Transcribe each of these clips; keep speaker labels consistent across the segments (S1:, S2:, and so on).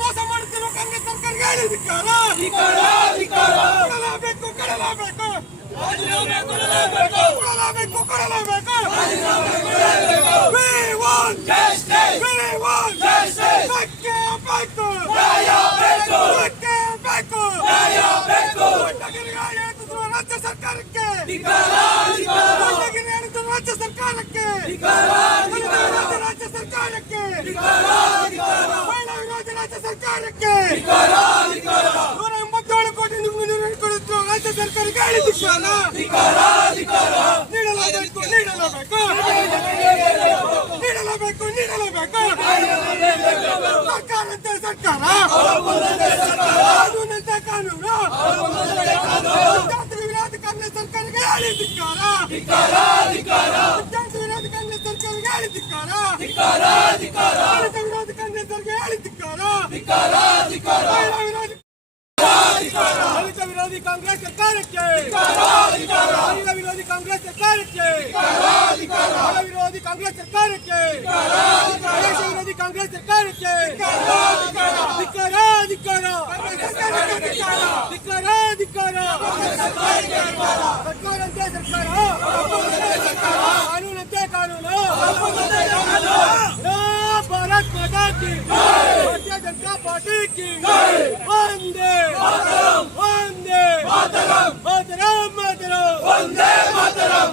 S1: ಮೋಸ ಮಾಡುತ್ತಿರುವ ಕಾಂಗ್ರೆಸ್ ಸರ್ಕಾರಕ್ಕೆ. ಕೊಡಲೇಬೇಕು, ಕೊಡಲೇಬೇಕು. ಕೊಡಲೇಬೇಕು, ಕೊಡಲೇಬೇಕು. We ರಾಜ್ಯ ಸರ್ಕಾರಕ್ಕೆ! ರಾಜ್ಯ ಸರ್ಕಾರಕ್ಕೆ! ಮಹಿಳಾ ವಿರೋಧಿ ರಾಜ್ಯ ಸರ್ಕಾರಕ್ಕೆ! ನೂರ ಎಂಬತ್ತೇಳು ಕೋಟಿ ಕೊಡುತ್ತಿರುವ ರಾಜ್ಯ ಸರ್ಕಾರಕ್ಕೆ ಹೇಳಿದಿಕ್ಕಾನ ನೀಡಲೇಬೇಕು ನೀಡಲೇಬೇಕು ನೀಡಲೇಬೇಕು ನೀಡಲೇಬೇಕು ಸರ್ಕಾರ ಸರ್ಕಾರ. ಕಾನೂನಂತೆ ಕಾನೂನು. ವಿದ್ಯಾರ್ಥಿ ವಿರೋಧಿ ಕಾಂಗ್ರೆಸ್ ಸರ್ಕಾರಕ್ಕೆ ಹೇಳಿದಿಕ್ಕಾರ ವಿರೋಧಿ ಕಾಂಗ್ರೆಸ್ ಸರ್ಕಾರಕ್ಕೆ ವಿರೋಧಿ ಕಾಂಗ್ರೆಸ್ ಸರ್ಕಾರಕ್ಕೆ ವಿರೋಧಿ ಕಾಂಗ್ರೆಸ್ ಸರ್ಕಾರಕ್ಕೆ ವಿರೋಧಿ ಕಾಂಗ್ರೆಸ್ ಸರ್ಕಾರಕ್ಕೆ ಧಿಕ್ಕಾರ ಧಿಕ್ಕಾರ ಧಿಕ್ಕಾರ ಧಿಕ್ಕಾರ ಸರ್ಕಾರಂತೆ ಸರ್ಕಾರ ಕಾನೂನಂತೆ ಕಾನೂನು ಜೈ ಭಾರತ್ ಮಾತಾ ಕಿ ಜನತಾ ಪಾರ್ಟಿ ಕಿ ವಂದೇ ವಂದೇ ಮಾತರಂ ಮಾತರಂ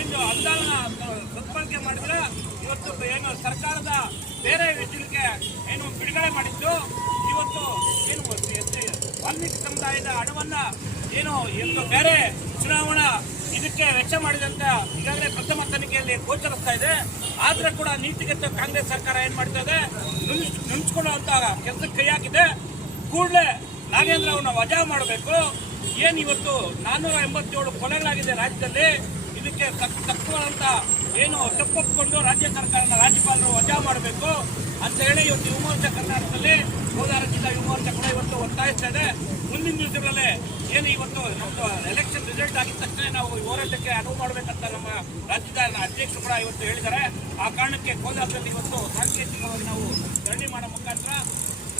S2: ಇನ್ನು ಅನುದಾನ ಸದ್ಬಳಕೆ ಮಾಡಿದ್ರೆ ಇವತ್ತು ಏನು ಸರ್ಕಾರದ ಬೇರೆ ವಿಷಯಕ್ಕೆ ಏನು ಬಿಡುಗಡೆ ಮಾಡಿದ್ದು ಇವತ್ತು ಏನು ವಾಲ್ಮೀಕಿ ಸಮುದಾಯದ ಹಣವನ್ನ ಏನು ಎಂದು ಬೇರೆ ಚುನಾವಣಾ ಇದಕ್ಕೆ ವೆಚ್ಚ ಮಾಡಿದಂತ ಈಗಾಗಲೇ ಪ್ರಥಮ ತನಿಖೆಯಲ್ಲಿ ಗೋಚರಿಸ್ತಾ ಇದೆ. ಆದ್ರೆ ಕೂಡ ನೀತಿಗತ ಕಾಂಗ್ರೆಸ್ ಸರ್ಕಾರ ಏನ್ ಮಾಡ್ತಾ ಇದೆ ನುಂಚ್ಕೊಳ್ಳುವಂತ ಕೆಲಸ ಕೈ ಹಾಕಿದೆ. ಕೂಡಲೇ ನಾಗೇಂದ್ರ ಅವ್ರನ್ನ ವಜಾ ಮಾಡಬೇಕು. ಏನ್ ಇವತ್ತು ನಾನೂರ ಎಂಬತ್ತೇಳು ಕೊಲೆಗಳಾಗಿದೆ ರಾಜ್ಯದಲ್ಲಿ? ಇದಕ್ಕೆ ತಕ್ಕವಾದಂತ ಏನು ತಪ್ಪೊಪ್ಪಿಕೊಂಡು ರಾಜ್ಯ ಸರ್ಕಾರನ ರಾಜ್ಯಪಾಲರು ವಜಾ ಮಾಡಬೇಕು ಅಂತ ಹೇಳಿ ಇವತ್ತು ಯುವ ಮೋರ್ಚಾ ಕರ್ನಾಟಕದಲ್ಲಿ ಕೋಲಾರ ಜಿಲ್ಲಾ ಯುವ ಮೋರ್ಚಾ ಕೂಡ ಇವತ್ತು ಒತ್ತಾಯಿಸ್ತಾ ಇದೆ ಮುಂದಿನ ದಿವಸಗಳಲ್ಲಿ ಏನು ಇವತ್ತು ನಮ್ದು ಎಲೆಕ್ಷನ್ ರಿಸಲ್ಟ್ ಆಗಿದ ತಕ್ಷಣ ನಾವು ಹೋರಾಟಕ್ಕೆ ಅನುವು ಮಾಡಬೇಕಂತ ನಮ್ಮ ರಾಜ್ಯದ ಅಧ್ಯಕ್ಷರು ಕೂಡ ಇವತ್ತು ಹೇಳಿದ್ದಾರೆ. ಆ ಕಾರಣಕ್ಕೆ ಕೋಲಾರದಲ್ಲಿ ಇವತ್ತು ಸಾಂಕೇತಿಕವಾಗಿ ನಾವು ಧರಣಿ ಮಾಡೋ ಮುಖಾಂತರ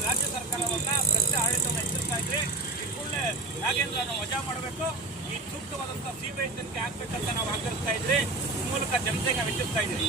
S2: ರಾಜ್ಯ ಸರ್ಕಾರವನ್ನ ಭ್ರಷ್ಟ ಆಡಳಿತವನ್ನು ಎಚ್ಚರಿಸ್ತಾ ಇದ್ರೆ ಈ ಕೂಡಲೇ ನಾಗೇಂದ್ರನ ವಜಾ ಮಾಡಬೇಕು. ಈ ಸೂಕ್ತವಾದಂತಹ ಸಿಬಿಐ ತನಿಖೆ ಆಗ್ಬೇಕಂತ ನಾವು ಆಗ್ರಹಿಸ್ತಾ ಇದ್ರೆ ಈ ಮೂಲಕ ಜನತೆಗೆ ನಾವು ಎಚ್ಚರಿಸ್ತಾ ಇದ್ರಿ